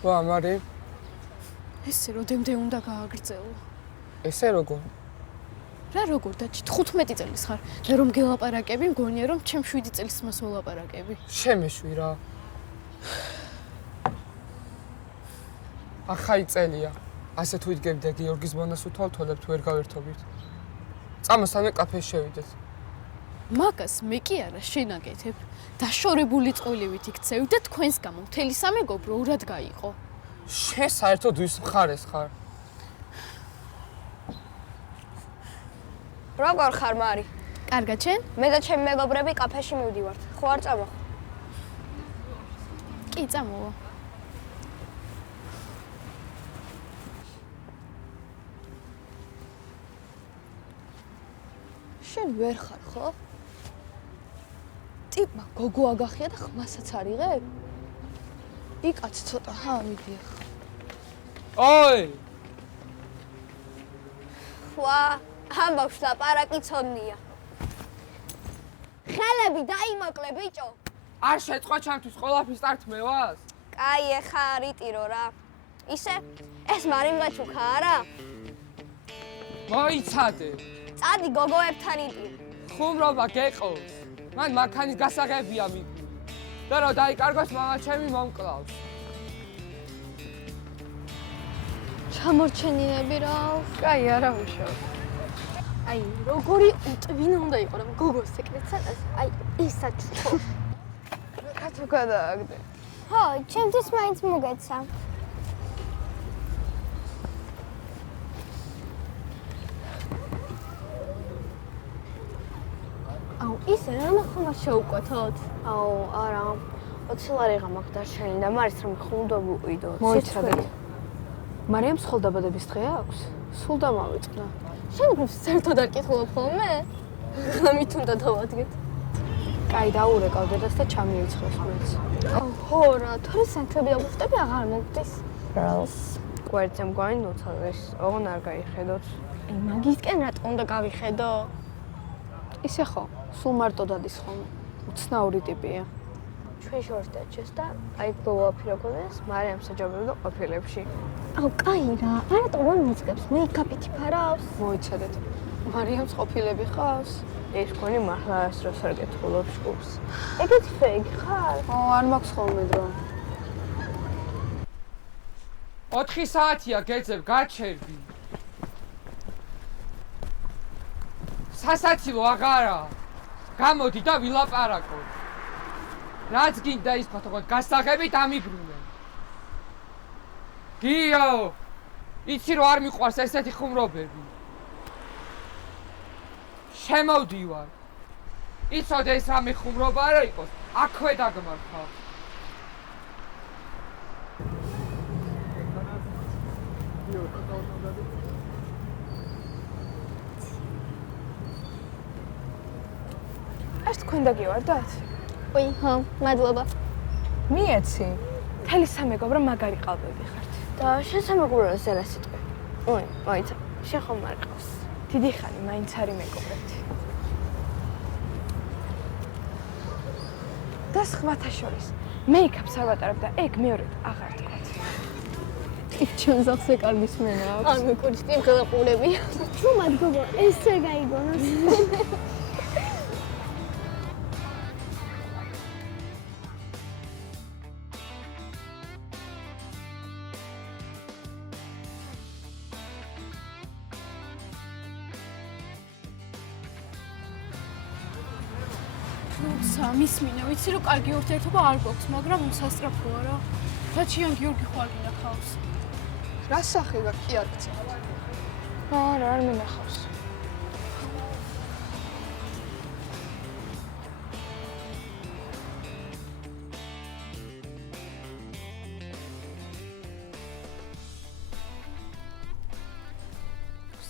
ვა, მარი. ესე როდემდე უნდა გააგრძელო? ესე როგორ? რა როგორ დაჩი 15 წელს ხარ. მე რომ გელაპარაკები, მგონია რომ ჩემ 7 წელს მას ველაპარაკები. შემეშვი რა. ახალი წელია. ასე თუ იდგები და გიორგის მონას უთვალთვალებთ, ვერ გავერთობთ. წამოსანე კაფეში შევიდეთ. მაგას მე კი არა შენაგეთებ. დაშორებული წყვილივით იქცევი და თქვენს გამო მთელი სამეგობრო ურად გაიყო. შენ საერთოდ ვის მხარეს ხარ? როგორ ხარ, მარი? კარგად შენ? მე და ჩემი მეგობრები კაფეში მივდივართ. ხო არ წამოხ? კი, წამოვა. შენ ვერ ხარ, ხო? ტიპმა გოგო აგახია და ხმასაც არიღებ? იკაც ცოტა, ჰა, მიდიახ. ოი! ვა, ამბავს ლაპარაკი ცოდნია. ხელები დაიმოკლე, ბიჭო. არ შეწყვა ჩემთვის ყველაფრის წართმევას? კაი, ეხა არიტირო რა. ისე, ეს მარი მგაჩუქა არა? მოიცადე. წადი გოგოებთან იტირო. ხუმრობა გეყოს. მან მანქანის გასაღებია მიგვი. და რა დაიკარგოს მამა ჩემი მომკლავს. ჩამორჩენილები რა. კაი, არა უშავ. აი, როგორი უტვინო უნდა იყო რა გოგოს სეკრეტსაც, აი, ისაც ხო. კაცო გადააგდე. ხო, ჩემთვის მაინც მოგეცა. აუ, ისე რა ხომ შეუკვეთოთ? აუ, არა. 20 ლარი გამაქვს დარჩენილი და მარის რომ ხუნდა ვუყიდო. მოიცადეთ. მარიამ სხოლდაბადების დღე აქვს? სულ დამავიწყდა. შენ გულს საერთოდ არ კითხულობ ხოლმე? ამით უნდა დავადგეთ. კაი, დაურეკავ დედას და ჩამივიცხოს მეც. ხო რა, თორე სანქრები აბუხტები აღარ მოგდის. რას? კვერცხემ გვაინდოცავეს, ოღონ არ გაიხედოთ. აი, მაგისკენ რატო უნდა გავიხედო? ისე ხო, სულ მარტო დადის ხოლმე. უცნაური ტიპია. ჩვენ შორს დაჩეს და აი გლოვაფი როგორ მარიამ საჯობებდა ყოფილებში. აუ, კაი რა, არატომ არ მოწგებს, მეიკაპით ფარავს. მოიცადეთ. მარიამს ყოფილები ხავს? ეს გონი მართლა ეს დროს არ გეთხოვობ შკურს. ეგეც ფეიქ ხარ? ო, არ მაქვს ხოლმე დრო. 4 საათია გეძებ, გაჩერდი. სასაცილო აღარა. გამოდი და ვილაპარაკო. რაც გინდა ის ფოთოგოთ გასაღებით ამიბრუნე. გიო! იცი რომ არ მიყვარს ესეთი ხუმრობები. შემოვდივარ. იცოდე ეს რამე ხუმრობა არა იყოს, აქვე დაგმარხავ. ეს თქვენ დაგივარდათ? ой, ხო, მადლობა. მიეცი. მთელი სამეგობრო მაგარი ყალბები ხართ. და შენ სამეგობრო ზელა სიტყვი. ой, მოიცა, შენ ხომ არ ყავს. დიდი ხანი მაინც არის მეგობრები. და სხვათა შორის, მეიკაპს არ ვატარებ და ეგ მეორედ აღარ თქვათ. ჩემს ახსე კარგი სმენა აქვს. ანუ კურსი ღელყულები. თუ მადლობა, ესე გაიგონოს. მისმინე, ვიცი რომ კარგი ურთიერთობა არ გვაქვს, მაგრამ სასწრაფოა რა. რაჩიან გიორგი ხო არ გინახავს? რა სახე გაქვს კი არ გცემ. არა, არ მინახავს.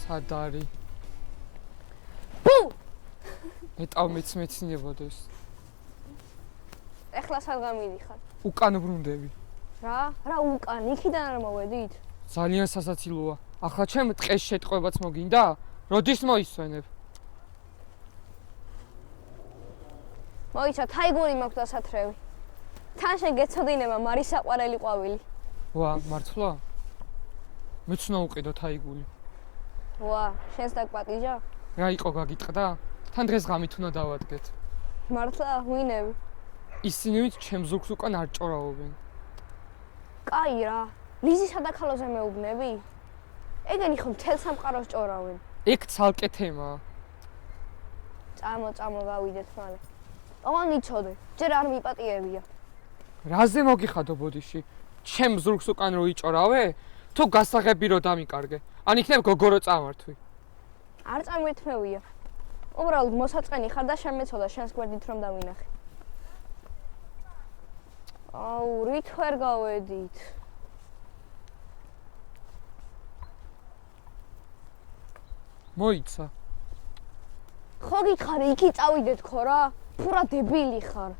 სად არის? ბუ! მეტავ მეცნებოდეს. ეხლა სად გამიდიხარ? უკან ბრუნდები. რა უკან? იქიდან არ მოვედით? ძალიან სასაცილოა. ახლა ჩემ ტყეს შეტყვებაც მოგინდა? როდის მოისვენებ? მოიცა, თაიგური მაქვს დასათრევი. თან შენ გეცოდინება მარის საყვარელი ყვავილი. ვა, მართლა? მეც უნდა უყიდოთ აიგული. ვა, შენს დაგპატიჟა? რა იყო გაგიტყდა? თან დღეს ღამით უნდა დავადგეთ. მართლა, ვინები? ისინივით ჩემს ზურგს უკან არ ჭორავობენ. კაი რა, ლიზის სადაქალოზე მეუბნები? ეგენი ხომ მთელ სამყაროს ჭორავენ. ეგ ცალკე თემაა. წამო გავიდეთ მალე. ოღონ იცოდე, ჯერ არ მიპატიებია. რაზე მოგიხადო ბოდიში? ჩემს ზურგს უკან რო იჭორავე? თუ გასაღები რო დამიკარგე? ან იქნებ გოგო რო წავართვი? არ წარმეთმევია. უბრალოდ მოსაწყენი ხარ და შემეცოდა შენს გვერდით რომ დავინახე. აუ, რით ვერ გავედით? მოიცა. ხო გითხარი, იქი წავიდეთ ხო რა? ფურა დებილი ხარ.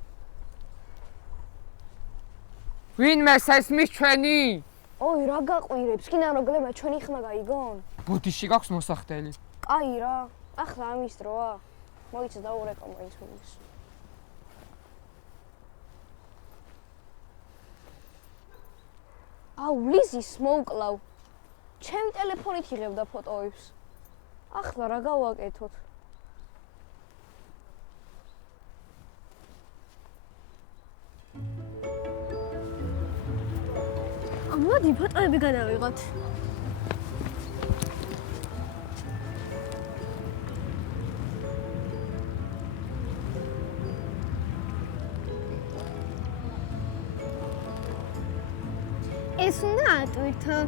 ვინმე სესმის ჩვენი? ოი, რა გაყვირებს? კინა რო გლება ჩვენი ხმა გაიგონ? ბოდიში გაქვს მოსახდელი. კაი რა, ახლა ამის დროა. მოიცა დაურეკო მაინც უნის. აუ, ლიზის მოუკლავ. ჩემი ტელეფონით იღებდა ფოტოებს. ახლა რა გავაკეთოთ? მოდი ფოტოები გადავიღოთ. ეს უნდა ატვირთო.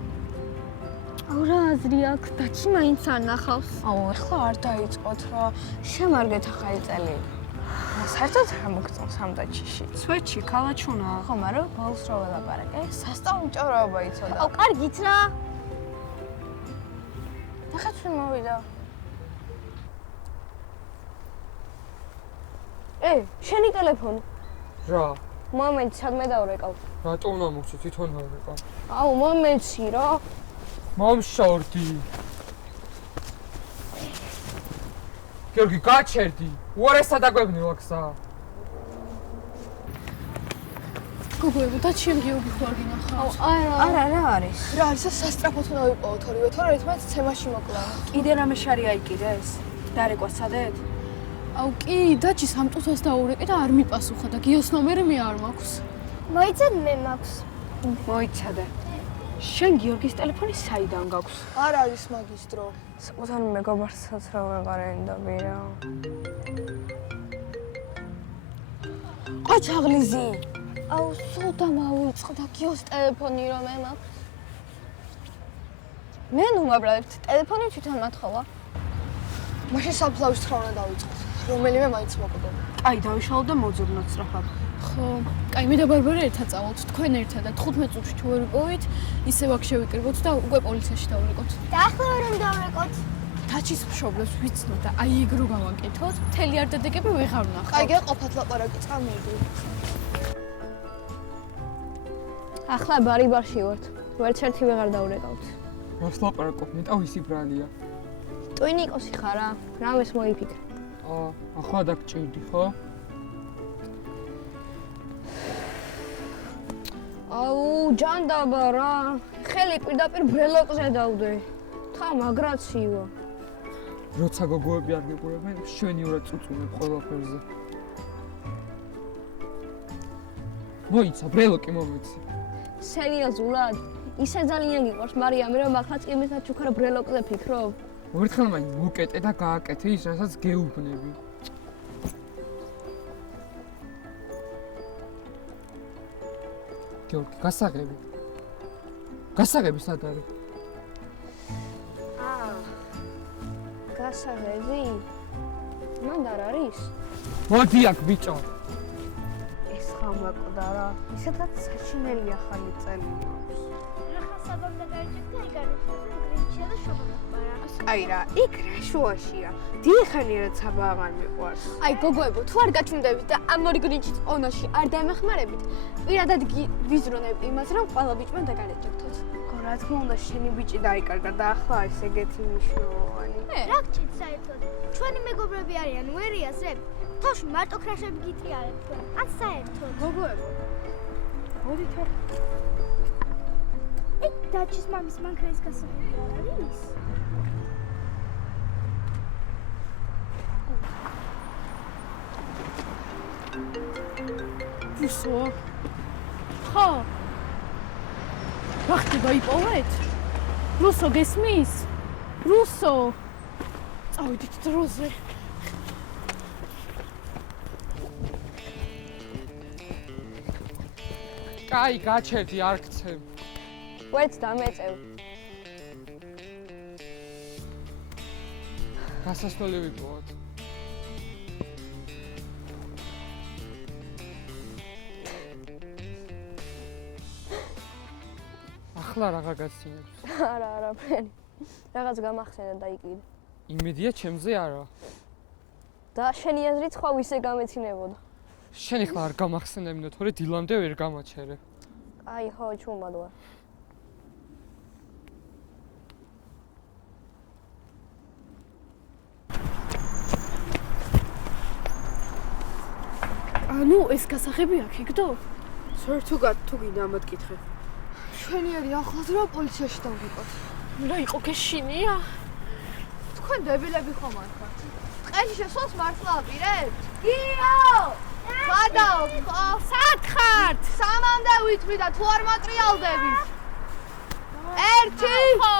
აუ რა აზრი აქვს? დაჩი მაინც არ ნახავს. აუ, ეხლა არ დაიწყოთ რა. შემარგეთ ახალი წელი. საერთოდ რა მოგწონს ამ დაჩიში? სვეტში ქალაჩუნა. ხო, მაგრამ ბოლოს რო ველაპარაკე, სასწაულო ჭორაობა იცოდა. აუ, კარგით რა. ახაც ვინ მოვიდა? შენი ტელეფონი. რა? მომენტ, სადმე დავრეკავ. რატო უნდა მოგწი თვითონ ვარეკავ? აუ, მომენტში რა. მომშორდი. გიორგი, გაჩერდი. უარესად დაგვეგნილა გზა. გოგოებო, დაჩი გიორგი ხო არ გინახავს? არა, რა არის? რა არის სასტრაფოდ უნდა ვიპოვოთ ორივე, თორე ერთმანეთს ცემაში მოკლავ. კიდე რამე შარი აიკიდეს? დარეკვას ცადეთ? აუ, კი, დაჩი სამწუთას დაურეკე და არ მიპასუხა და გიოს ნომერი მე არ მაქვს. მოიცად მე მაქვს. მოიცადე. შენ გიორგის ტელეფონი საიდან გაქვს? არ არის მაგის დრო. საკუთარ მეგობარსაც რა ვეყარენდები რა. ყოჩაღლიზი. აუ, სულ დამავიწყდა გიოს ტელეფონი რომ მე მაქვს. მე ნუმაბრალებ ტელეფონი თვითონ მათხოვა. მაშინ საფლავის ცხრა უნდა დავიწყოთ. რომელიმე მაინც მოკვდება. აი, დავიშალოთ და მოძებნოთ სწრაფად. ხო, კაი, მე და ბარბარე ერთად წავალთ, თქვენ ერთად და 15 წუთში თუ ვერ ვიპოვით, ისევ აქ შევიკრიბოთ და უკვე პოლიციაში დავვრეკოთ. და ახლა ვერ დავრეკოთ. დაჩის მშობლებს ვიცნოთ და აი ეგ რო გავაკეთოთ, მთელი არდადეგები ვეღარ ვნახავთ. კაი, გეყოფათ ლაპარაკი, წამოდი. ახლა ბარი-ბარში ვართ. ვერც ერთი ვეღარ დავრეკავთ. რას ლაპარაკობ? მეტა ვისი ბრალია. ტვინიკოსი ხარ რა? რამეს მოიფიქრე? ახლა დაგჭირდი, ხო? აუ, ჯანდაბა რა. ხელი პირდაპირ ბრელოკზე დავდე. თა მაგრაციო. როცა გოგოები არ გეყურებენ, შვენიურად წუწუნებ ყველაფერზე. მოიცა, ბრელოკი მომეცი. სერიოზულად? ისე ძალიან გიყვარს მარიამი, რომ ახაც კი მისად ჩუქარ ბრელოკზე ფიქრობ? ერთხელ მაინც მოკეტე და გააკეთე ის, რასაც გეუბნები. გიორგი, გასაღები. გასაღები სად არის? გასაღები? მანდ არ არის? მოდი აქ ბიჭო. ეს ხამაკვდა რა. ისედაც საჩინელი ახალი წელი მაქვს. ახლა საბამდე გაიჭირდა იქ არის გრინჩია და შობაკბარა. აი რა, იქ რა შუაშია. დიახანიერად საბა აღარ მიყვარს. აი, გოგოებო, თუ არ გაჩვენდებით და ამ ორი გრინჩის ონაში არ დამეხმარებით, პირადად ვიზრუნებ იმას, რომ ყველა ბიჭმა დაგარეჯებთოთ. ხო, რა თქმა უნდა, შენი ბიჭი დაიკარგა და ახლა არის ეგეთი მნიშვნელოვანი. რა გჭირთ საერთოდ? ჩვენი მეგობრები არიან, ვერ იაზრებ? თოში მარტო ქრაშები გიტრიალებ თქვენ. ან საერთოდ? გოგოებო. მოდით დაჩის მამის მანქანის გასაღები არ არის? რუსო? ხო. რა ხდება იპოვეთ? რუსო გესმის? რუსო. წავიდით დროზე. კაი, გაჩერდი, არ გცემ. ვერც დამეწევ. გასასვლელი ვიპოვოთ. ახლა რაღა გასცინებს. არა, ფრენი. რაღაც გამახსენა და იყიდე. იმედია ჩემზე არა. და შენი აზრით სხვა ვისე გამეცინებოდა. შენი ხლა არ გამახსენებინო, თორე დილამდე ვერ გამაჩერე. აი, ხო, ჩუმად ვარ. ანუ ეს გასაღები აქ იგდო? საერთოდ თუ გინდა ამატკითხე. ჩვენიერი ახლად რა პოლიციაში დავიყოთ. რა იყო გეშინია? თქვენ დებილები ხომ არ ხართ? ტყეში შესვლას მართლა აპირებთ? გიო! გადაო, ხო? სად ხართ? სამამდე ვითვლი და თუ არ მატრიალდებით. ერთი, ხო.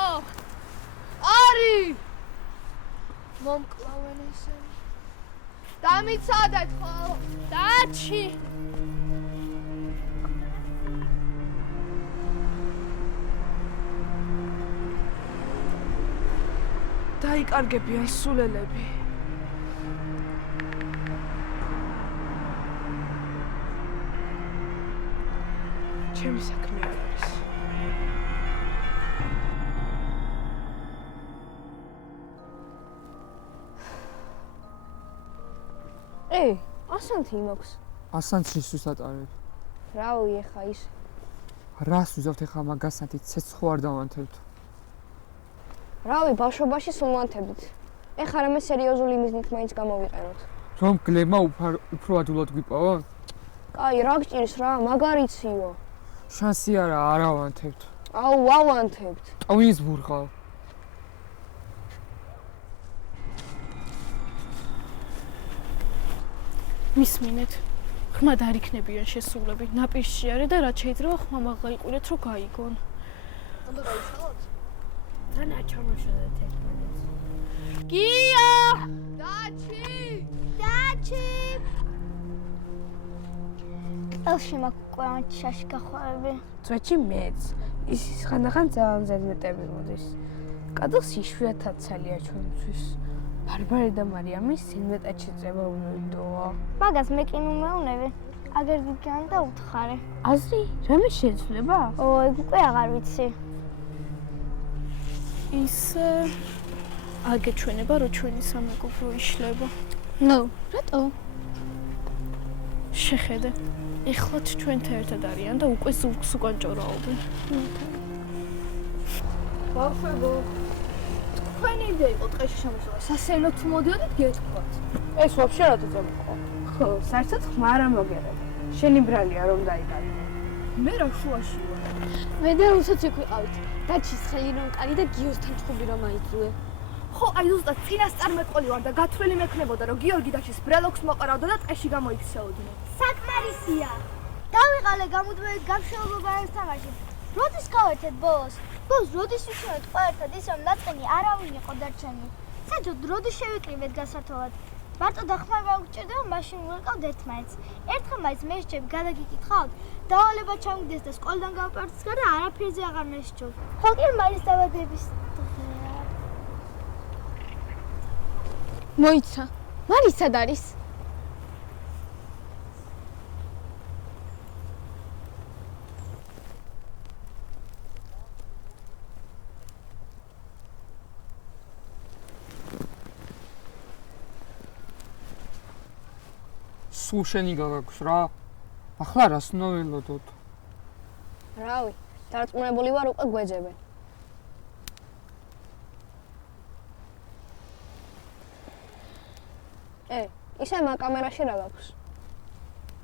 ორი. მომკლავენ ესენი. დამიცადეთ ხო? დაჩი. დაიკარგებიან სულელები. ჩემი საქმე არ არის. ასანთი მაქვს. ასანთის ვისატარებ. რავი, ეხა ის. რას ვიზავთ ახლა მაგასანთი ცეცხლ არ დავანთებთ. რავი, ბავშვობაში სულ ვანთებდით. ეხა რამე სერიოზული მიზნით მაინც გამოვიყენოთ. რომ გლებმა უფრო ადულად გვიპოვონ? კაი, რა გჭირს რა, მაგარიციო. შანსი არა ვანთებთ. აუ, ვავანთებთ. ტვინს ბურღავ. მისმინეთ. ხმად არ იქნებიან შესულები. ნაპირში არის და რაც შეიძლება ხმა მაღალიყურეთ რომ გაიგონ. უნდა დაიშალოთ? რანა ჩამოშალეთ ერთმანეთს. გია! დაჩი! ყელში მაქვს კვანჩ შაში გახვევები. წვეჩი მეც. ის ხანდახან ძალიან ზედმეტები მოდის. კადოს იშვიათად ცალია ჩვენთვის. ბარბარე და მარიამის ზედმეტად შეწება უნდოა. მაგას მე კი ნუმეუნები. აგერ გიგან და უთხარე. აზრი? რამე შეცვლება? ой, უკვე აღარ ვიცი. ის აგეჩვენება რომ ჩვენი სამეგობრო იშლება. ნუ, რატო? შეხედე. ეხლაც ჩვენთან ერთად არიან და უკვე ზურგს უკან ჭორაობენ. ბავშვებო, თქვენი იდეა იყო ტყეში შემოსვლა. სასეირნოდ თუ მოდიოდით გეტყვათ. ეს ვაფშე რატო წამოყვა? ხო, საერთოდ ხმა არ ამოგერებ. შენი ბრალია რომ დაიკარგო. მე რა შუაში ვარ. მე და რუსოც იქ ვიყავით. დაჩის ხელი რომ კარი და გიოსთან ჩხუბი რომ აიწუე. ხო, აი ზუსტად წინასწარმეტყველი ვარ და გათვლილი მექნებოდა რომ გიორგი დაჩის ბრელოქს მოყარავდა და ტყეში გამოიქცეოდნენ. საკმარისია. დავიყალე გამუდმებით გამშველობა ერთ თამაში. როდის გავერთეთ ბოლოს? ბოლოს როდის ვიშოვეთ ყველერთად ის რომ ნაწყენი არავინ იყო დარჩენილი. საერთოდ როდის შევიკრიბეთ გასართობად? მარტო დახმარება უჭირდება მაშინ ვიყავთ ერთმანეთს. ერთხელ მაინც მე შეჭები გადაგიკითხავთ. დავალება ჩამიგდეს და სკოლიდან გავპარცს და არაფერზე აღარ მესჯობ. ხო კი მაინც დავადების დღეა. მოიცა. მარი სად არის? სულ შენი გაგაქვს რა. ახლა რას უნდა ველოდოთ? რავი, დარწმუნებული ვარ უკვე გვეძებენ. ისე მაკამერაში რა გაქვს?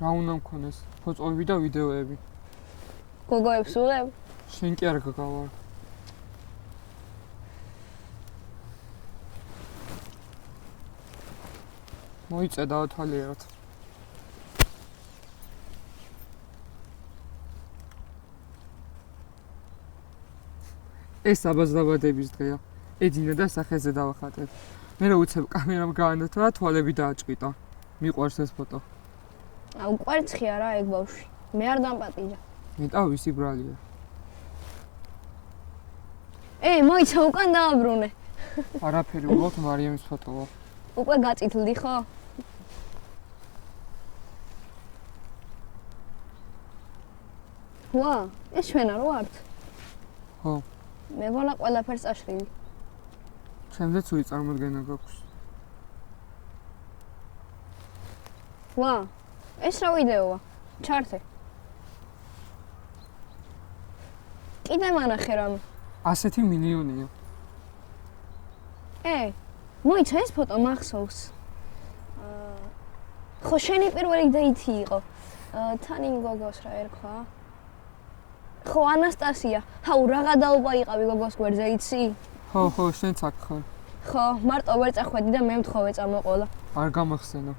რა უნდა მქონეს? ფოტოები და ვიდეოები. გოგოებს უღებ? შენ კი არ გაგავარ. მოიწე დავთვალიეროთ. ეს აბაზდაბადების დღეა. ეძინა და სახეზე დავახატებ. მე რა უცებ კამერამ გაანათლა, თვალები დააჭყიტა. მიყვარს ეს ფოტო. აუ კვერცხი არა ეგ ბავშვი. მე არ დამპატიჟა. მეტა ვისი ბრალია. მოიცა უკან დააბრუნე. არაფერი, უბრალოდ მარიამის ფოტოა. უკვე გაწითლდი ხო? ვა, ეს ჩვენა რო ვართ? ხო. მეგონა ყველაფერს წაშლილი. ჩემზეც უი წარმოდგენა გაქვს. ვა, ეს რა ვიდეოა? ჩართე. კიდე მანახე რამე. 100 მილიონია. მოიცა ეს ფოტო მახსოვს. ხო შენი პირველი დეითი იყო. თან იმ გოგოს რა ერქვა? ხო ანასტასია. ჰაუ რაღა დაობა იყავი გოგოს გვერდზე იცი? ხო, შენც აქ ხარ. ხო, მარტო ვერ წახვედი და მე მთხოვე წამოყოლა. არ გამახსენო.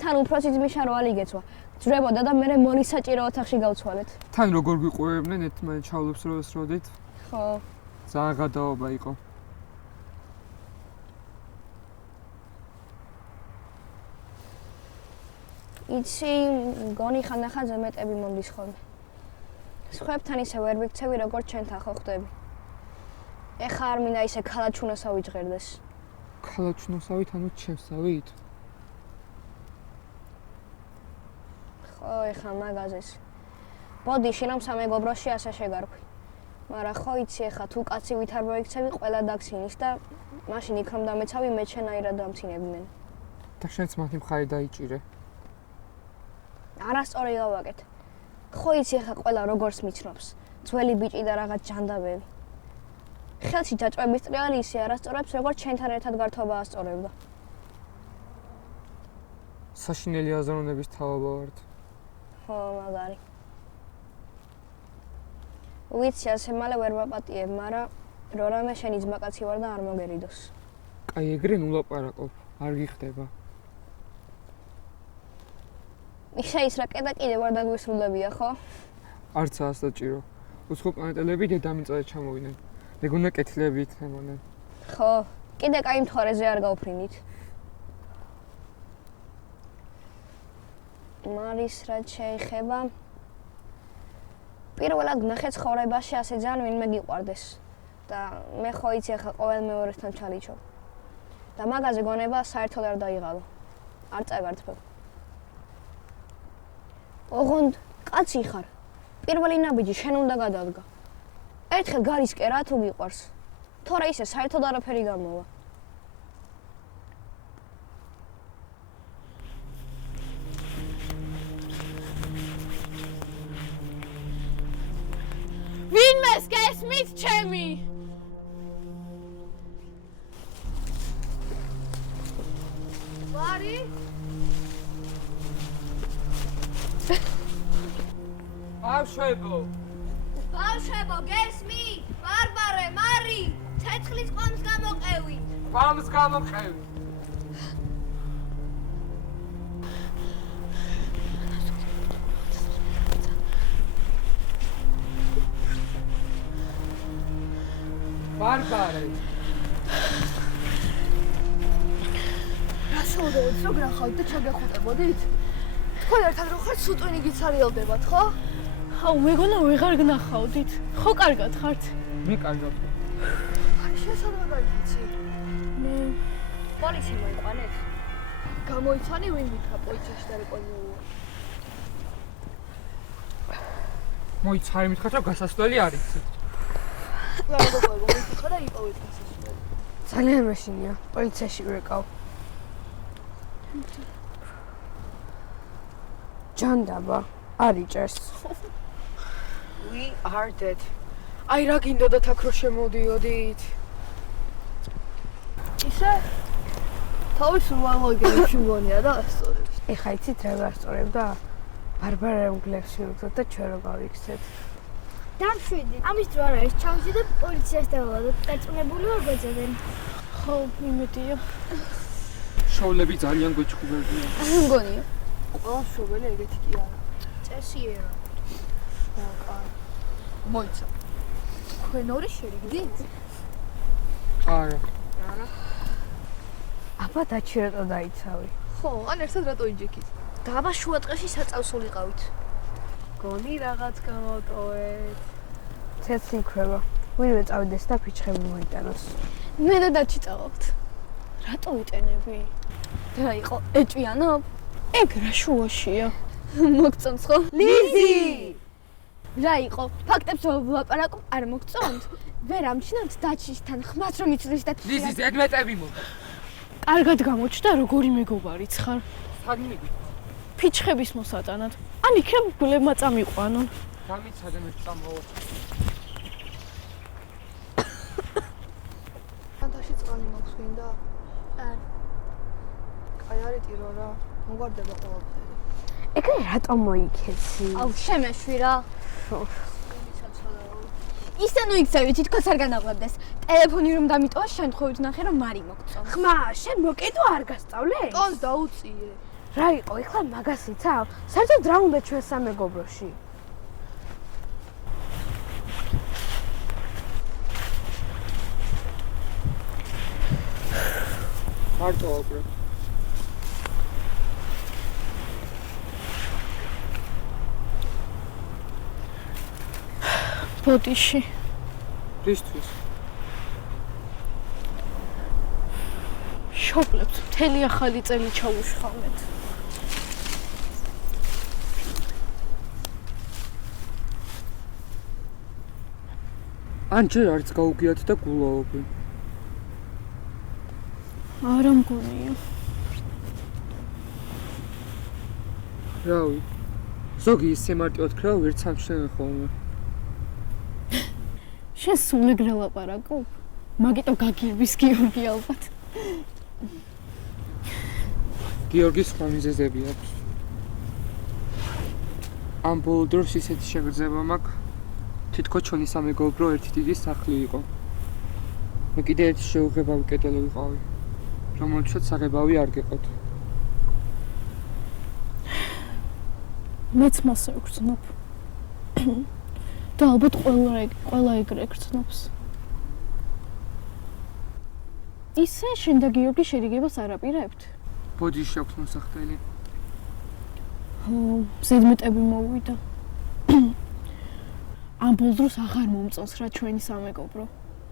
თან უფროსი ძმისა რო ალიგეცვა. ძრებოდა და მე მოლის საჭირო ოთახში გავცვალეთ. თან როგორ გიყურებდნენ ერთმანეთს ჩავლობს რო ესროდით? ხო. ძალიან გადაობა იყო. იცი, გონი ხანდახან ზემეტები მომდის ხოლმე. სხვებთან ისე ვერ ვიქცევი, როგორც ჩვენთან ხო ხდები. ეხა არ მინდა ისე ქალაჩუნოსავი ჟღერდეს. ქალაჩუნოსავით, ანუ ჩემსავით? ხო, ეხა მაგაზეს. ბოდი შინამ სამეგობროში ასე შეგარქვი. მაგრამ ხო იცი, ეხა თუ კაცი ვით არ მოიქცევი, ყველა დაგცინის და მაშინ იქ რომ დამეცავი, მე შენაირად დამცინებდნენ. და შენც მათი მხარი დაიჭირე. არასწორი გავაკეთ. ხო იცი, ეხა ყველა როგორც მიცნობს. ძველი ბიჭი და რაღაც ჯანდაბები. ხელში ჯაჭვების ტრიალი ისე არასწორებს, როგორც ჩვენთან ერთად გართობა ასწორებდა. საშინელი აზროვნების თავობა ვართ. ხო, მაგარი. ვიცი, ასე მალე ვერ ვაპატიებ, მაგრამ რო რამე შენი ძმაკაცი ვარ და არ მოგერიდოს. კაი, ეგრე ნულაპარაკობ, არ გიხდება. ისე ის რა კედა კიდე ვარ დაგვისრულებია, ხო? არც ასაჭირო. უცხო პლანეტელები დედამიწაზე ჩამოვიდნენ. მეგონა კეთილები იქნებოდნენ. ხო, კიდე კაი მთვარეზე არ გავფრინდით. მარის რაც შეეხება პირველად ნახე ცხოვრებაში ასე ძალიან ვინმე გიყვარდეს და მე ხო იცი ახლა ყოველ მეორესთან ჩალიჩო და მაგაზე გონება საერთოდ არ დაიღალო არ წევართვებ ოღონდ კაცი ხარ პირველი ნაბიჯი შენ უნდა გადადგა ერთხელ გარისკე რა თუ გიყვარს თორე ისე საერთოდ არაფერი გამოვა ვინმეს გესმით ჩემი? ვარი? ბავშვებო! ბავშვებო, გესმით? ბარბარე, მარი, ცეცხლის ყვამს გამოყევით. ყვამს გამოყევით. ბარბარე. რა შევდოთ, რო გრახავთ და ჩაგეხუტებოდით? თქვენ ერთად რო ხართ, სუტვინი გიცარიელდებათ, ხო? აუ, მეგონა ვეღარ გნახავდით. ხო კარგად ხართ? მე კარგად. აი, შესაძლოა გაიქიცი. მე პოლიცი მოიყვანეთ გამოიცანი ვინ ვიქა პოლიციაში დარეკონიულა. მოიცა არ მითხრათ რომ გასასვლელი არ იცით. რა მოგყვება, მითხრა და იპოვეთ გასასვლელი. ძალიან მაშინია, პოლიციაში ვეკავ. ჯანდაბა არ იჭერს. We are dead. აი რა გინდოდათ აქ რო შემოდიოდით? ისე თავის ლოგიკაში მგონია და ასწორებს. ეხა იცით რა გასწორებდა? ბარბარემ გლებს მივუძოთ და ჩვენ რო გავიქცეთ. დამშვიდი. ამის დრო არ არის, ჩავშიდე პოლიციას დავალოთ. დაწუნებული ვარ გვეძებენ. ხო, იმედია. შოვლები ძალიან გვეჩხუბებიან. მგონია. ყველა შობელი ეგეთი კი არა. წესიერა. მოიცა. თქვენ ორი შერიგდით? არა. აბა დაჩერეტო დაიცავი. ხო, ან ერთად რატო იჯექით? დაბა შუადღეში საწავსო ვიყავით. გონი რაღაც გამოვტოვეთ. ცეცხლი იქნება. ვინმე წავიდეს და ფიჩხები მოიტანოს. მე და დაჩი წავავთ. რატო ვიტენები? რა იყო? ეჭვიანობ? ეგ რა შუაშია? მოგწონს ხო? ლიზი! რა იყო? ფაქტებს ვლაპარაკობ, არ მოგწონთ? ვერ ამჩნევთ დაჩისთან ხმას რომ იცვლის და ლიზი ზედმეტები მოგ. კარგად გამოჩნდა როგორი მეგობარიც ხარ. სად მიდი? ფიჩხების მოსატანად. ან იქნებ გულებმა წამიყვანონ. გამიცადე მე წამოვა. ფანტაში წყალი მაქვს გინდა? აი არის ტირო რა. მოგვარდება ყველაფერი. ეგრე რატომ მოიქეცი? აუ შემეშვი რა. ისე ნუ იქცევი თითქოს არ განაღვებდეს. ტელეფონი რომ დამიტოვა შემთხვევით ნახე რომ მარი მოგწონს. ხმა, შენ მოკიდო არ გასწავლე? ტონს დაუწიე. რა იყო, ეხლა მაგას იცავ? საერთოდ რა უნდა ჩვენ სამეგობროში? მარტო აუბრე. ბოდიში. რისთვის? შობლებთ მთელი ახალი წელი ჩავუშხავთ. ან ჯერ არც გაუგიათ და გულაობენ. არა მგონია. რავი. ზოგი ისე მარტივად ქრა ვერც ამშენ ხოლმე. შენ სულ ეგრე ლაპარაკობ? მაგიტო გაგირბის გიორგი ალბათ. გიორგის სხვა მიზეზები აქვს. ამ ბოლო დროს ისეთი შეგრძნება მაქვს, თითქოს ჩვენი სამეგობრო ერთი დიდი სახლი იყო. მე კიდე ერთი შეუღებავი კეტელი ვიყავი, რომელსაც საღებავი არ გეყოთ. მეც მასე ვგრძნობ. და ალბათ ყველა ეგრე გრძნობს. ისე შენ და გიორგი შერიგებას არ აპირებთ? ბოდიში აქვს მოსახდელი. ზედმეტები მოვიდა. ამ ბოლო დროს აღარ მომწონს რა ჩვენი სამეგობრო.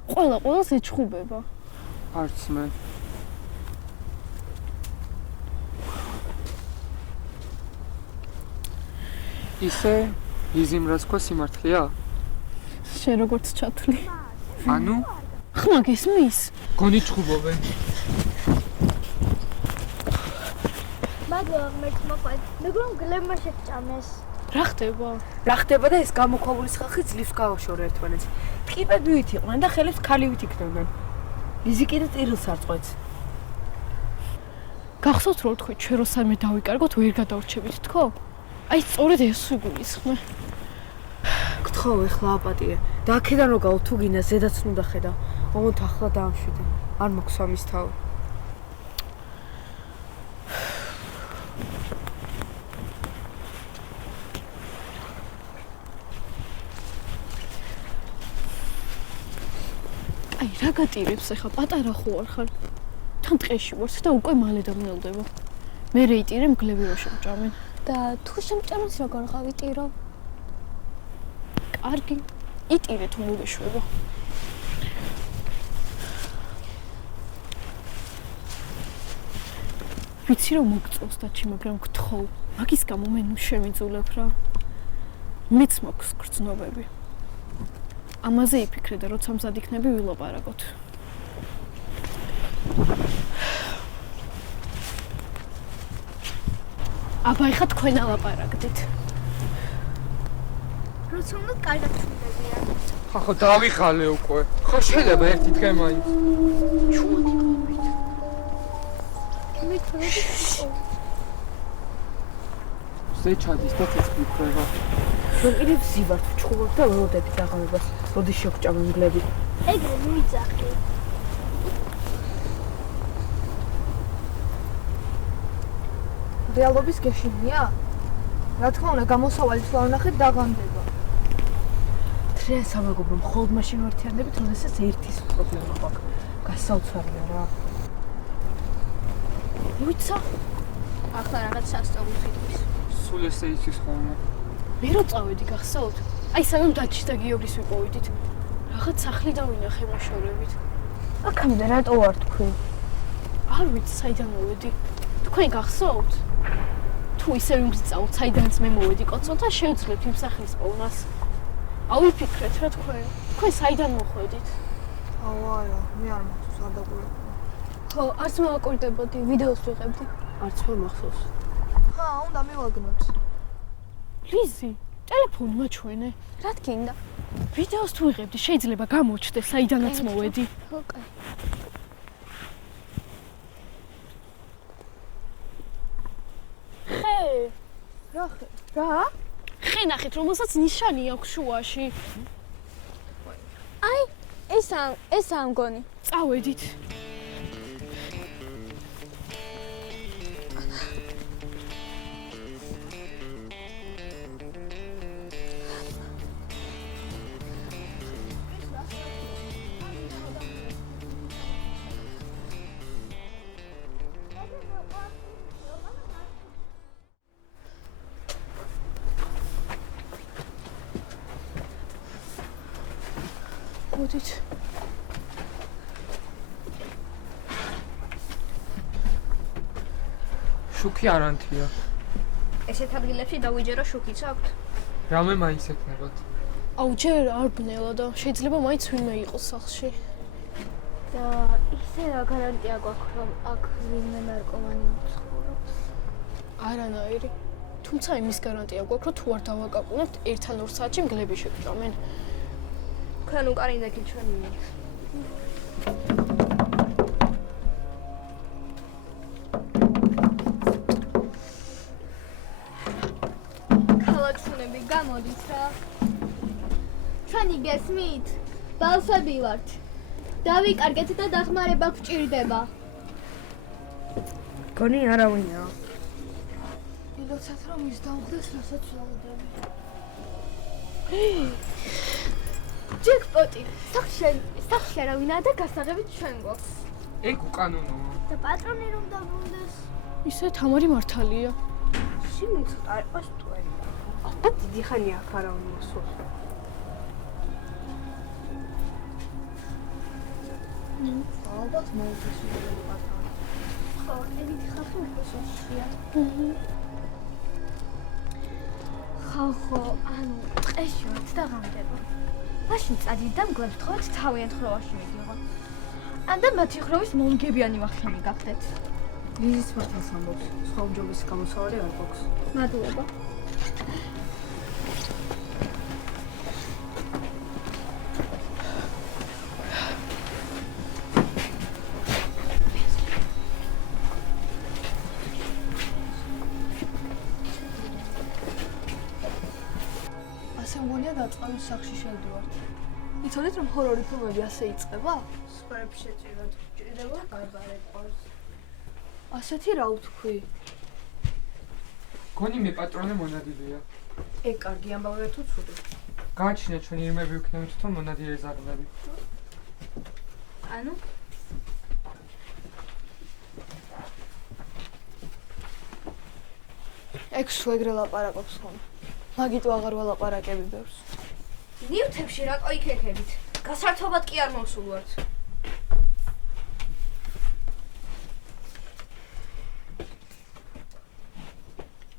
ყველას ეჩხუბება. არც მე. ისე იზიმ რას ყვა სიმართლეა? შენ როგორც ჩათვლი. ანუ ხმა გესმის? გონი ჩხუბობენ. მაგა ღმერთ მოყვეთ. მეგრომ გლებმა შეჭამეს. რა ხდება? რა ხდება და ეს გამოქვაბულის ხალხი ძლივს გავაშორე ერთმანეთს. ტყიპებივით იყვნენ და ხელებს ქალივით იქნებდნენ. ლიზი კიდე ტირილს არ წყვეტს. გახსოვთ რომ თქვი ჩვენ როსამე დავიკარგოთ ვერ გადავრჩებით თქო? აი სწორედ ეს იგულისხმე. გთხოვ ეხლა აპატიე. და აქედან რო გავა თუ გინდა ზედაც უნდა ხედა. მომთ ახლა დაამშვიდე. არ მოგსვა მის თავი. აი რა გატირებს ახლა პატარა ხო არ ხარ? თან ტყეში ვართ და უკვე მალე დამნელდება. მე რეიტირე მგლები რო შემჭამენ. და თუ შემჭამეს როგორ გავიტირო? კარგი. იტირე თუ მოგეშვება. ვიცი რომ მოგწონს დაჩი, მაგრამ გთხოვ, მაგის გამო მე ნუ შემიძულებ რა. მეც მაქვს გრძნობები. ამაზე იფიქრე და როცა მზად იქნები ვილაპარაკოთ. აბა ეხა თქვენ ალაპარაკდით. როცა უნდა კარგად ჩუნდებიან. ხო დავიხალე უკვე. ხო შეიძლება ერთი დღე მაინც. ჩუმად იყავით. მე თვითონ ზეჩადის და ცეცხლი ქრება. რომ კიდე ვზივართ, ვჩხუბობ და ველოდები დაღამებას, როდის შევგჭამ მგლები. ეგრე მივიძახი. რეალობის გეშინია? რა თქმა უნდა, გამოსავალი თუ არ ვნახეთ დაღამდება. დღეს სამეგობრო მხოლოდ მაშინ ვერთიანდებით, როდესაც ერთის პრობლემა გვაქვს. გასაოცარია რა. მოიცა, ახლა რაღაც სასწაულს იტყვის. სულ ესე იცის ხოლმე. მე რო წავედი გახსოვთ? აი სანამ დაჩის და გიორგის ვიპოვიდით. რაღაც სახლი დავინახე მოშორებით. აქამდე რატო ვარ თქვი? არ ვიცი საიდან მოვედი. თქვენ გახსოვთ? თუ ისე ვიმგზავნოთ, საიდანაც მე მოვედი კოცონთან, შევძლებთ იმ სახლის პოვნას. ავიფიქრეთ რა თქვენ საიდან მოხვედით? არა, მე არ მახსოვს, არ დაგვირეკვა. ხო, არც მოვაკვირდებოდი, ვიდეოს ვიღებდი. არც მე მახსოვს. ხა, უნდა მივაგნოთ. ლიზი, ტელეფონი მაჩვენე. რა თქინდა? ვიდეოს თუ ვიღებდი, შეიძლება გამოჩნდეს საიდანაც მოვედი. ხო, კაი. ხე, რა ხე? რა? ხე ნახეთ, რომელსაც ნიშანი აქვს შუაში. აი, ეს ამგონი. წავედით. მოდით. შუქი არანთია. ესეთ ადგილებში დავიჯერო შუქიც აქვთ. რამე მაინც ეკნებათ. აუ ჯერ არ ბნელა და შეიძლება მაინც ვინმე იყოს სახლში. და ისე რა გარანტია გვაქვს, რომ აქ ვინმე ნარკომანი მცხოვრობს? არანაირი. თუმცა იმის გარანტია გვაქვს, რომ თუ არ დავაკაკუნებთ, 1-ან 2 საათში მგლები შევჭამენ. თქვენ უკარინდექით ჩვენი მიერ. ქალაქშუნები გამოდით რა. ჩვენი გესმით? ბავშვები ვართ. დავიკარგეთ და დახმარება გვჭირდება. გონი არავინია. ილოცათ რომ ის დავხდეს, რასაც ვლოდები. ჯეკპოტი. სახლში არავინაა და გასაღებით ჩვენ გვაქვს. ეგ უკანონოა. და პატრონი რომ დაბრუნდეს. ისე თამარი მართალია. სიმონ ცოტა არ ყავს ტუერი. ალბათ დიდი ხანია აქ არავინ მოსულს. ალბათ მოუწეს მოდელი პატრონი. ხო, ერთი ხალხი მოსაშია. ხალხო, ანუ ტყეში ვართ და ღამდება. მაშინ წადით და მგლებს თხოვეთ თავიანთ ხროვაში მიდიღო. ან და მათი ხროვის მომგებიანი ვახშამი გახდეთ. ლიზის მართალს ამბობს, სხვა ჯობის გამოსავალი არ გვაქვს. მადლობა. ასე მგონია დაწყავის სახლში შევდივართ. იცოდით რომ ჰორორი ფილმები ასე იწყება? სპარებში შეჭიროთ, ჭირდება ბარბარე ყავს. ასეთი რა ვთქვი? გონი მე პატრონე მონადირეა. ეგ კარგი ამბავია თუ ცუდი? გააჩნია ჩვენი ირმები ვიქნებით თო მონადირე ზარდები. ანუ ეგ სულ ეგრე ლაპარაკობს ხოლმე. მაგიტო აღარ ველაპარაკები ბევრს. ნივთებში რა ყოიქექებით. გასართობად კი არ მოსულ ვართ.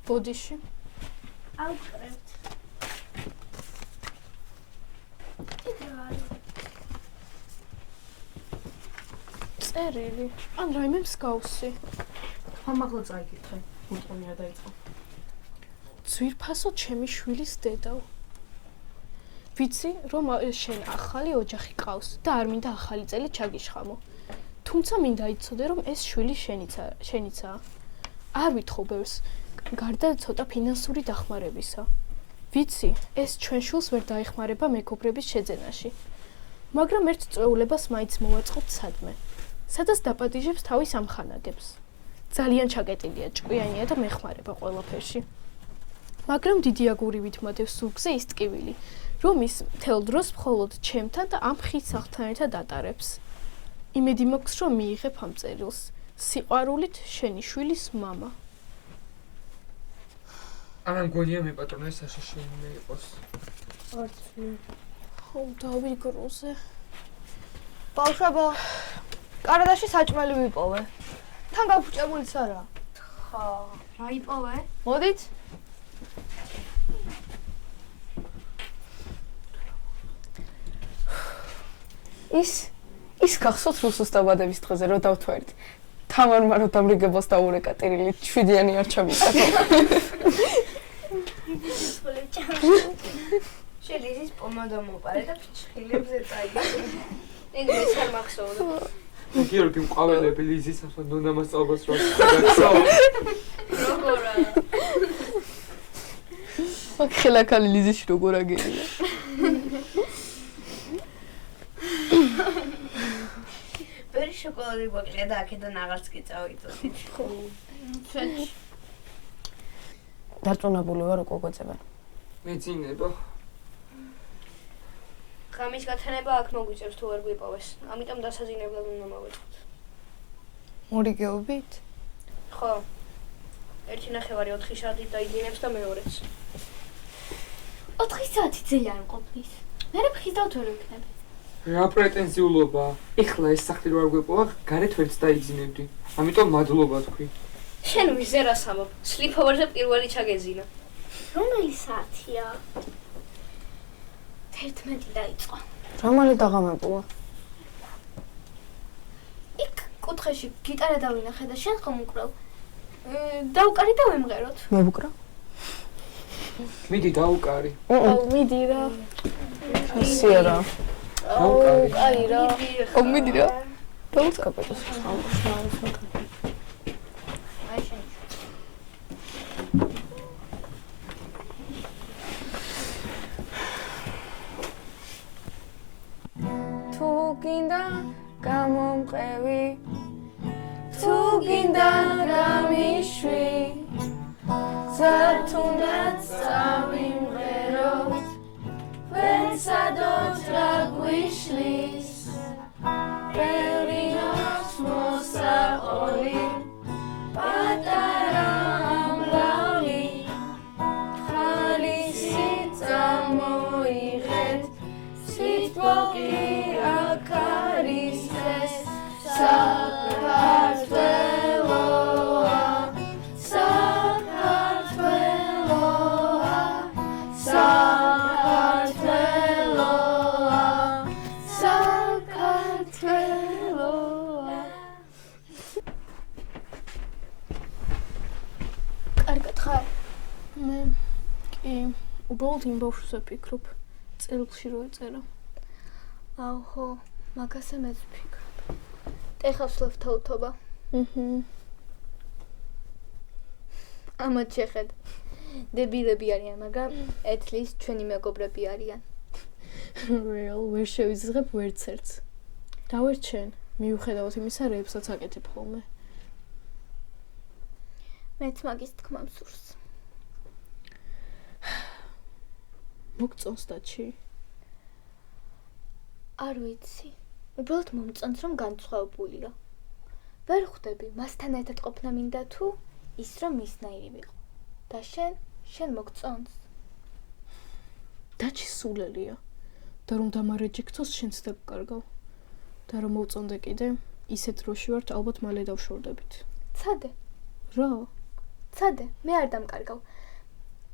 ბოდიში. ავკრებთ. წერილი. ან რაიმე მსგავსი. ამაღლა წაიკითხე, უტყუნია დაიწყო. ძვირფასო ჩემი შვილის დედაო. ვიცი, რომ შენ ახალი ოჯახი ყავს და არ მინდა ახალი წელი ჩაგიშხამო. თუმცა მინდა იცოდე, რომ ეს შვილი შენიცაა. არ ვითხოვ ბევრს, გარდა ცოტა ფინანსური დახმარებისა. ვიცი, ეს ჩვენ შულს ვერ დაეხმარება მეგობრების შეძენაში. მაგრამ ერთ წვეულებას მაინც მოვაწყობთ სადმე. სადაც დაპატიჟებს თავის ამხანაგებს. ძალიან ჩაკეტილია, ჭკვიანია და მეხმარება ყველაფერში. მაგრამ დიდი აგურივით მოდევს ზურგზე ის ტკივილი, რომ ის მთელ დროს მხოლოდ ჩემთან და ამ ხის სახლთან ერთად ატარებს. იმედი მაქვს, რომ მიიღებ ამ წერილს. სიყვარულით, შენი შვილის მამა. არა მგონია მე პატრონე საშიში მე იყოს. ხო, დავიგროზე. ბავშვებო, კარადაში საჭმელი ვიპოვე. თან გაფუჭებულიც არა. ხო, რა იპოვე? მოდით. ის გახსოვთ რუსოს დაბადების დღეზე რო დავთვერთ. თამარმა რო დამრიგებელს დაურეკა ტირილით 7-იანი არ ჩამიწახო. შელის პომადო მოპარე და ფრჩხილებზე წაიგე. ეგრე არ მახსოვდა. გიორგი მყაველები ლიზის ახლა ნონამასწავლებს რო გახსოვ. როგორა? ხილაკალი ლიზიში როგორ აგერია. ბერი შოკოლადი გვაყიდა და აქედან აღარც კი წავიწოდით. ხო. დარწმუნებული ვარ უკვე გვეწებენ. მეძინება. ღამის გათანება აქ მოგვიწევს თუ ვერ გვიპოვეს. ამიტომ დასაძინებლად უნდა მოვეწყოთ. მორიგეობით? ხო. 1.5-4 საათი დაიძინებს და მეორეც. 4 საათი ძალიან ყოფნის. მე ფხის დავთვერო იქნები. რა პრეტენზიულობა? ეხლა ეს სახლი რო არ გვეპოვა, გარეთ ვერც დაიძინებდი. ამიტომ მადლობა თქვი. შენ ვიზე რას ამბობ? სლიპოვერზე პირველი ჩაგეზინა. რომელი საათია? 11 დაიწყო. რა მალე დაღამებულა? იქ კუთხეში გიტარა დავინახე და შენ ხომ უკრავ? დაუკარი და ვემღეროთ. მე ვუკრავ. მიდი დაუკარი. მიდი რა. ისია რა. დაუკარი. კარი რა. მიდი რა. დაუცკაპეთოს ხალხს აი შენ. თუ გინდა გამომყევი თუ გინდა გამიშვი ზათუნდაც წავიმღეროთ ვენცადოთ რა გვიშლის ბევრი აქვს მოსაყოლი პატარა ამბლავი ხალისი წამოიღეთ სიტყვი აქ არის ეს საქართველოა საქართველოა საქართველოა საქართველოა კარგად ხარ? მე კი, უბრალოდ იმ ბავშვს ვფიქრობ. წერილში რო ეწერა. აუჰო, მაგაზე მეც ვფიქრობ. ეხავს ლეფთაუთობა. ამათ შეხედა. დებილები არიან, მაგრამ ეთლის ჩვენი მეგობრები არიან. რეალ ვერ შევიზღებ ვერც ერთს. დავერჩენ, მიუხედავად იმისა, რეებსაც აკეთებ ხოლმე. მეც მაგის თქმა მსურს. მოგწონს დაჩი? არ ვიცი. უბრალოდ მომწონს რომ განსხვავებულია. ვერ ხვდები მასთან ერთად ყოფნა მინდა თუ ის რომ მისნაირი ვიყო. და შენ მოგწონს? დაჩი სულელია. და რომ დამარეჯიქთოს შენც დაგკარგავ. და რომ მოვწონდე კიდე, ისეთ დროში ვართ ალბათ მალე დავშორდებით. ცადე, რა? ცადე, მე არ დამკარგავ.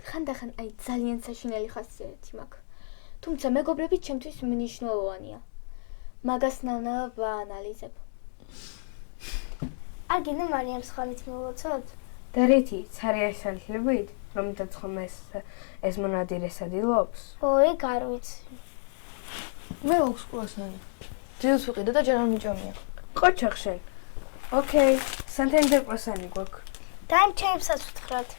ხანდახან აი ძალიან საშინელი ხასიათი მაქვს. თუმცა მეგობრები ჩემთვის მნიშვნელოვანია. მაგას ნანა ვაანალიზებ. არ გინდა მარიამს ხალით მოვაცოთ? და რითი ცარიაშალილებით რომითაც ხომ ეს მონადირე სადილობს? ოი, გარვიცი. მე აქვს კრუასანი. ძილს ვიყიდე და ჯერ არ მიჭამია. ყოჩახ შენ. ოკეი, სანთენჯერ კრუასანი გვაქვს. და იმ ჩემსაც ვთხრათ.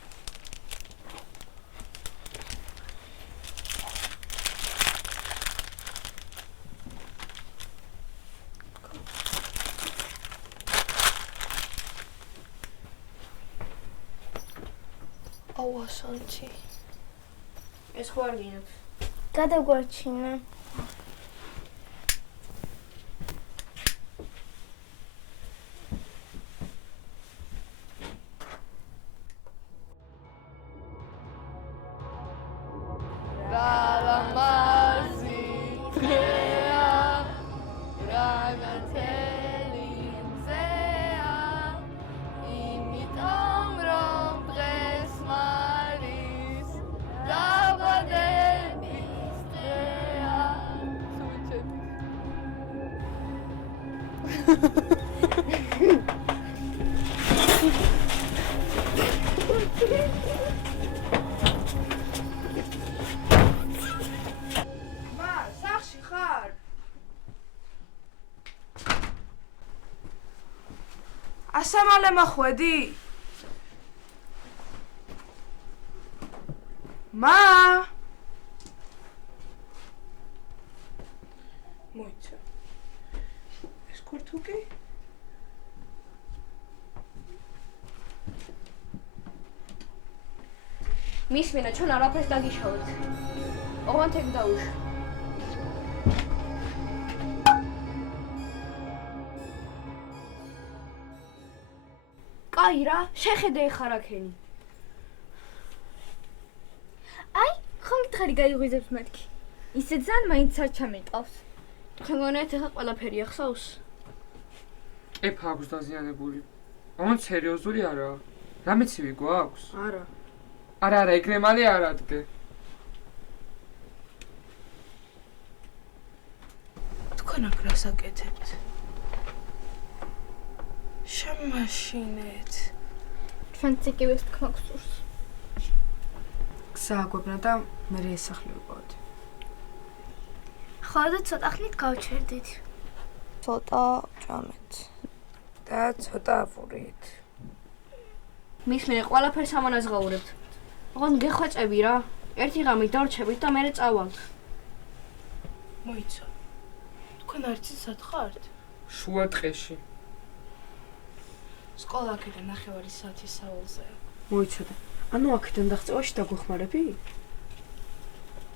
აუა სანთი. ეს ხო არ გინდათ? გადაგვარჩინე. სახში ხარ? ასამალე მახვედი? მა მოიცა. ეს ქურთუკი? მისმინა ჩვენ არაფერს დაგიშოვეთ. ოღონდ ეგ დაუშვა. კაი რა, შეხედე ეხა რაკენი. აი, ხომ გითხარი გაიღვიძებს მათქი. ისე ძალიან მაინც არ ჩამეყავს. თქვენ გონიათ ეხა ყველაფერი ახსოვს? ეფა აქვს დაზიანებული. ამან სერიოზული არაა. რამე ცივი გვაქვს? არა. არა, ეგრე მალე არ ადგე. თქვენ აქ რას აკეთებთ? შემაშინეთ. ჩვენ ციკივის თქმა გსურს. გზა აგვებნა და მე ესახლი ვიყავთ. ხოლო ცოტა ხნით გავჩერდით. ცოტა ჭამეთ. და ცოტა აფურით. მისმინე ყველაფერს ამანაზღაურებთ. ოღონდ გეხვეწები რა. ერთი ღამით დარჩებით და მერე წავალთ. მოიცა. თქვენ არც ისად ხართ? შუა ტყეში. სკოლა აქედან ნახევარი საათის სავალზეა. მოიცადე. ანუ აქედან დაღწევაში დაგვეხმარები?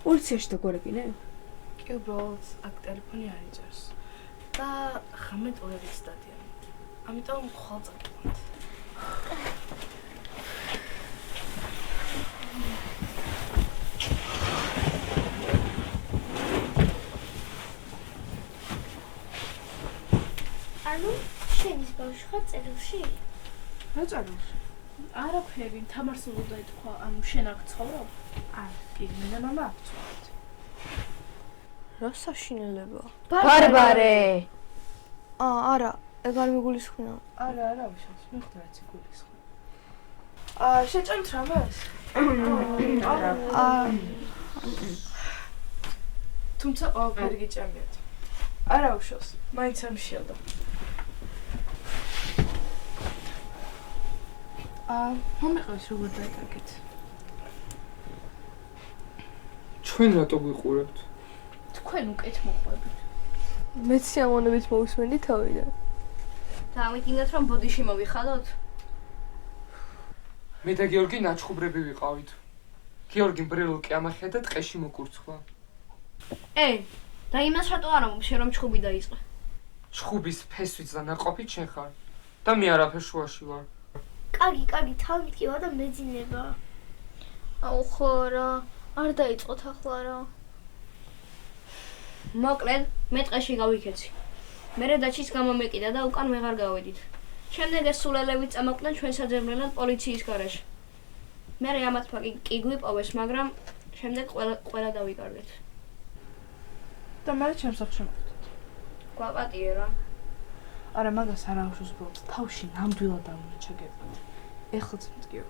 პოლიციაში დაგვარებინე? კი უბრალოდ აქ ტელეფონი არ იჭერს. და ღამე ტურებით სტადიონი. ამიტომ ხვალ წაგებთ. ანუ შენის ბავშვი ხარ წერილში? რა წერილს? არაფერი, თამარს უნდა ეთქვა, ანუ შენ აქ ცხოვრობ? კი, მე და მამა აქ ვცხოვრობთ. რა საშინელება? ბარბარე. არა, ეგ არ მიგულისხმნა. არა, უშავს, მე ხვდა რაც იგულისხმ. შეჭამთ რამეს? თუმცა ყველაფერი გიჭამიათ. არა უშავს, მაინც არ შეალდა. მომეყავს როგორ დაიკარგეთ. ჩვენ რატო გვიყურებთ? თქვენ უკეთ მოყვებით. მეც სიამოვნებით მოусმენდი თავიდან. და ამით იმდათ რომ ბოდიში მოვიხადოთ? მე და გიორგი ნაჩხუბრები ვიყავით. გიორგი მბრელოკი ამახია და ტყეში მოკურცხვა. და იმას რატო არ ამბობ რომ ჩხუბი დაიწყე? ჩხუბის ფესვით და ნაყოფით შენ ხარ. და მე არაფერ შუაში ვარ. კარგი, თავით კი ვარ და მეძინება. აუ ხო რა, არ დაიწყოთ ახლა რა. მოკლედ, მე ტყეში გავიქეცი. მერე დაჩის გამომეკიდა და უკან ვეღარ გავედით. შემდეგ ეს სულელები წამოყვნენ ჩვენ საძებნელად პოლიციის გარეშე. მერე ამათმა კი გვიპოვეს, მაგრამ შემდეგ ყველა დავიკარგეთ. და მე ჩემს სახში მოვიდეთ. გვაპატიე რა. არა, მაგას არ აუშოს უბრალოდ თავში ნამდვილად არ უნდა ჩაგებინოთ. ეხლაც მდგიო.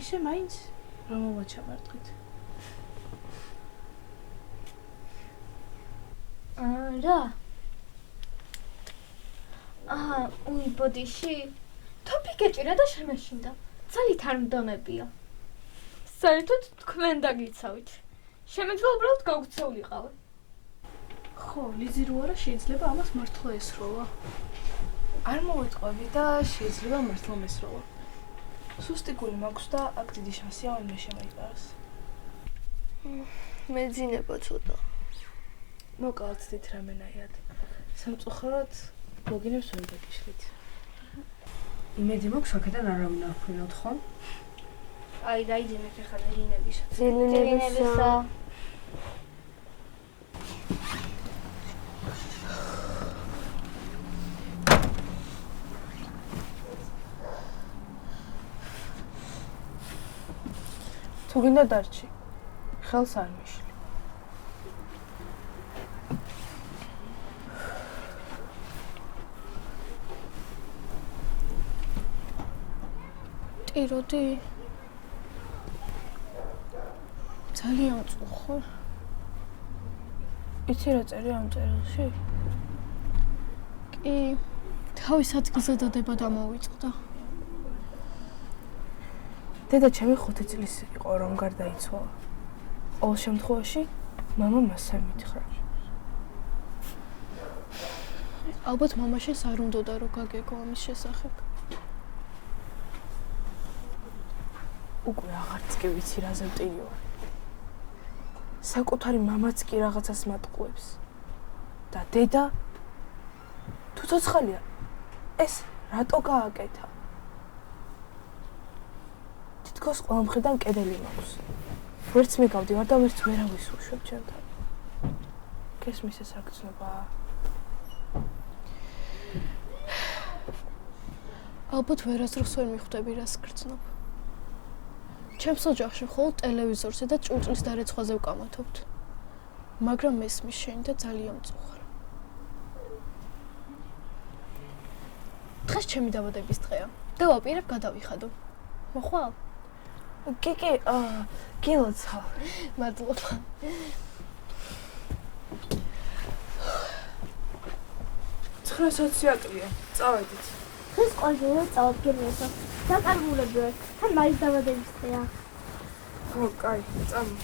ისე მაინც რომ მოვაჩამართეთ. რა? უი ბოდიში. თოფი გეჭირა და შემეშინდა. ძალით არ მდომებია. საერთოდ თქვენ დაგიცავით. შემეძლო უბრალოდ გავქცეულიყავი. ხო, ლიზი რო არა შეიძლება ამას მართლა ესროლა. არ მოვიტყვები და შეიძლება მართლა მესროლა. სუსტი გული მაქვს და აქ დიდი შანსია ვინმე შემოიყაროს. მეძინება ცოტა. მოკალთ დიდ რამენაირად. სამწუხაროდ ლოგინებს ვერ დაგიშლით. იმედი მაქვს აქედან არავინ არ ვქვილოთ, ხო? აი, დაიძინეთ ახლა დინებისა. დილინებისა. თუ გინდა დარჩი, ხელს არ მიშლი. ტიროდი ძალიან წუხარ. იცი რა წერია ამ წერილში? კი, თავის ადგილზე დადება დამოვიწყდა. დედა ჩემი 5 წლის იყო რომ გარდაიცვალა. ყოველ შემთხვევაში მამა მასზე მითხრა. ალბათ მამაშენს არ უნდოდა რომ გაგეგო ამის შესახებ. უკვე აღარც კი ვიცი რაზე მტირი ვარ. საკუთარი მამაც კი რაღაცას მატყუებს. და დედა თუ ცოცხალია, ეს რატო გააკეთა? თითქოს ყველა მხრიდან კედელი მაქვს. ვერც მე გავდივარ და ვერც ვერავის უშვებ ჩემთან. გესმის ეს აქცნობაა? ალბათ ვერასდროს ვერ მიხვდები რას გრძნობ. ჩემს ოჯახში მხოლოდ ტელევიზორზე და ჭურჭლის დარეცხვაზე ვკამათობთ. მაგრამ მესმის შენ და ძალიან მწუხარ. დღეს ჩემი დაბადების დღეა. დავაპირებ გადავიხადო. მოხვალ? კი, გილოცა. მადლობა. ცხრა სოციატრია. წავედით. ეს ყოველდღე წავდგენიასო. დაკარგულები ვარ. თან მაინც დაბადების დღეა. ხო, კაი, წამო.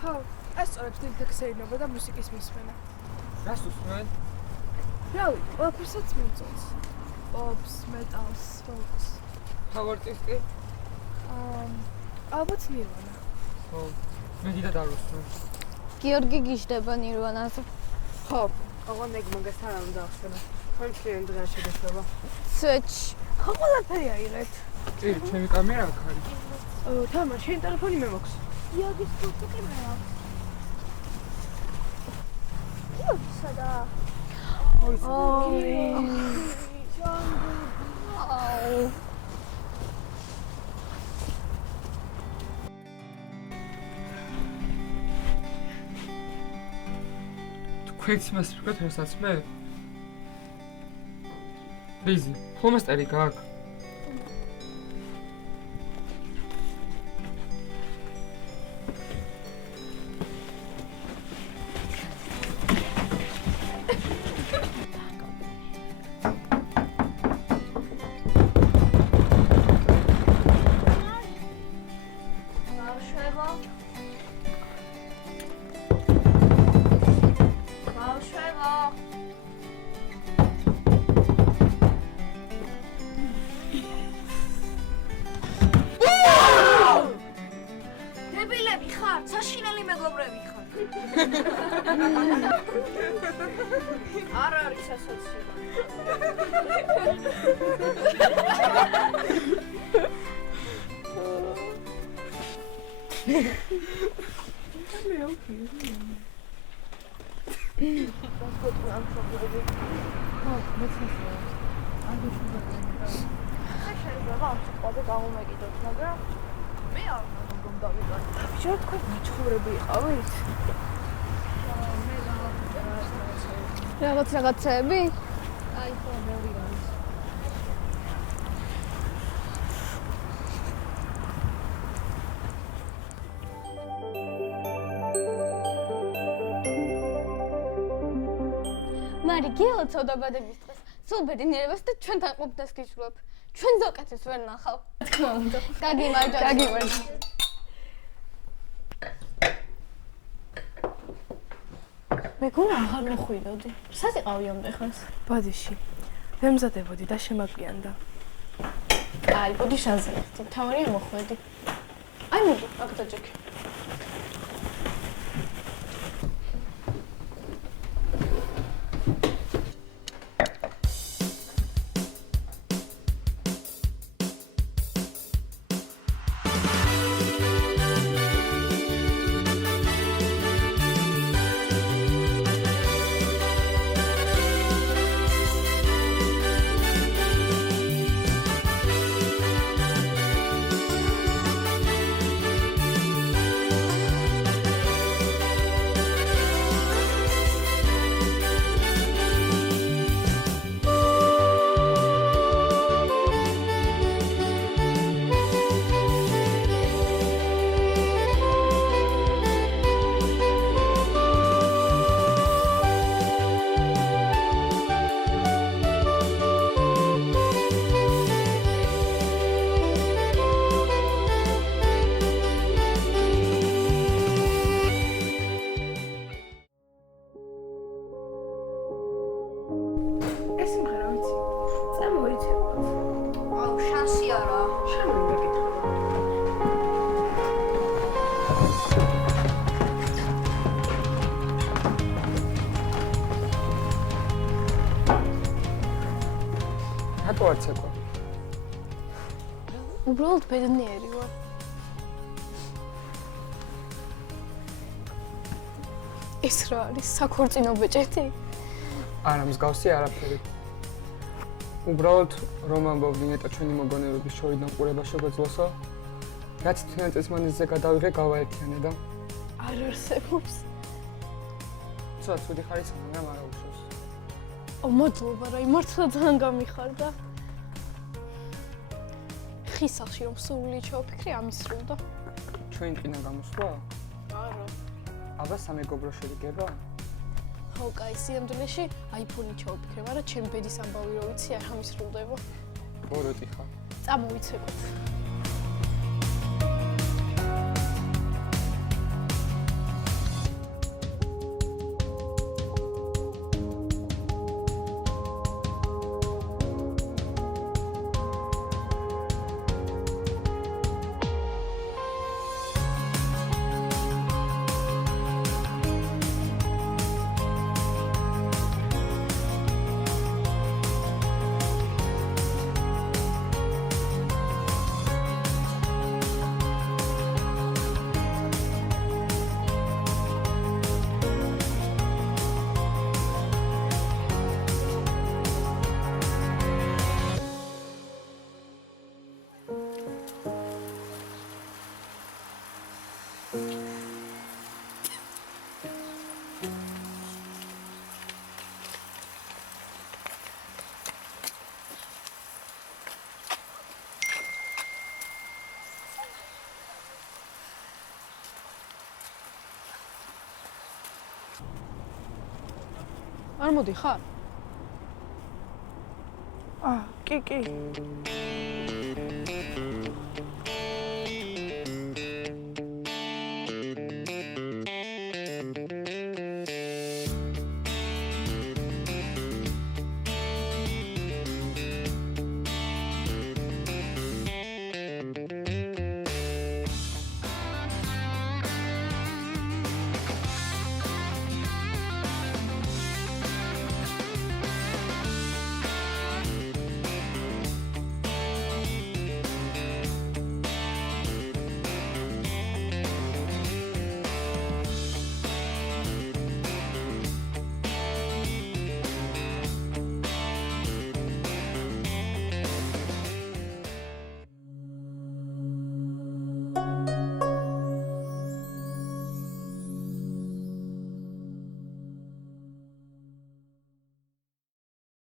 ხო, ასწორებს დიქტექსეინობა და მუსიკის მსმენა. რას უსმენ? რავი, ყველაფერსაც მომწონს. პოპს, მეტალს, როკს. ფავორიტი? ალბათ ნირვანა. ხო. მე დიდად არ უსმენ. გიორგი გიждდება ნირვანაზე. ხო, ოღონდ ეგ მაგასთან არ უნდა ახსენო. თქვენ ჩვენ დღეს შეგეშლება. ცეჩ. ხო, ყველაფერი აიღეთ. კი, ჩემი კამერა აქ არის. თამა, შენი ტელეფონი მე მაქვს. გიორგის ფოტო კი მე აქვს. სადა? თქვენც მას ვიგოთ რასაც მე? ლიზი, ხომასტერი გაქვს? დებილები ხარ, საშინელი მეგობრები ხარ. არ არის ასაცი. ბიჭო, თქვენ მეჩხურები იყავით? რაღაცეები? აი, ხო, ბევრი არის. მარი გილოცავ დაბადების დღეს. სულ ბედნიერებას და ჩვენთან ყოფნას გისურვებ. ჩვენ ზოგადად ვერ ნახავ. თქმა უნდა. გაგიმარჯვა. გაგიმარჯვა. მეგონა აღარ მოხვიდოდი. სად იყავი ამდე ხანს? ბოდიში. ვემზადებოდი და შემაგვიანდა. აი, ბოდი შაზრეხდი. თავარია მოხვედი. აი, მოდი, აქ დაჯექი. ეს იმღერა ვიცი. წამოიცემ. აუ, შანსი არა. შენ უნდა გითხრა. რატო არ ცეკვა? უბრალოდ ბედნიერი ვარ. ეს რა არის? საქორწინო ბეჭედი? არა, მსგავსი არაფერი. უბრალოდ რომ ამბობ დინეტა ჩვენი მოგონებების შორიდან ყურება შეგვეძლოსო. რაც თვიან წესმანისზე გადავიღე, გავაერთიანე და არ არსებობს. ცოტა ცუდი ხარისხი, მაგრამ არა უშავს. მადლობა რა, იმართლა ძალიან გამიხარდა. ხისალში რომ სული ჩავფიქრე, ამისრულდა. ჩვენ ყინა გამოსვლა? არა. აბა სამეგობრო შეგება? ხო, კაი, სიამდვილეში iPhone-ი ჩავფიქრე, მაგრამ ჩემი ბედის ამბავი რო ვიცი, არ ამისრულდება. ბოროტი ხარ. წამოვიცეკოთ. არ მოდიხარ? კი.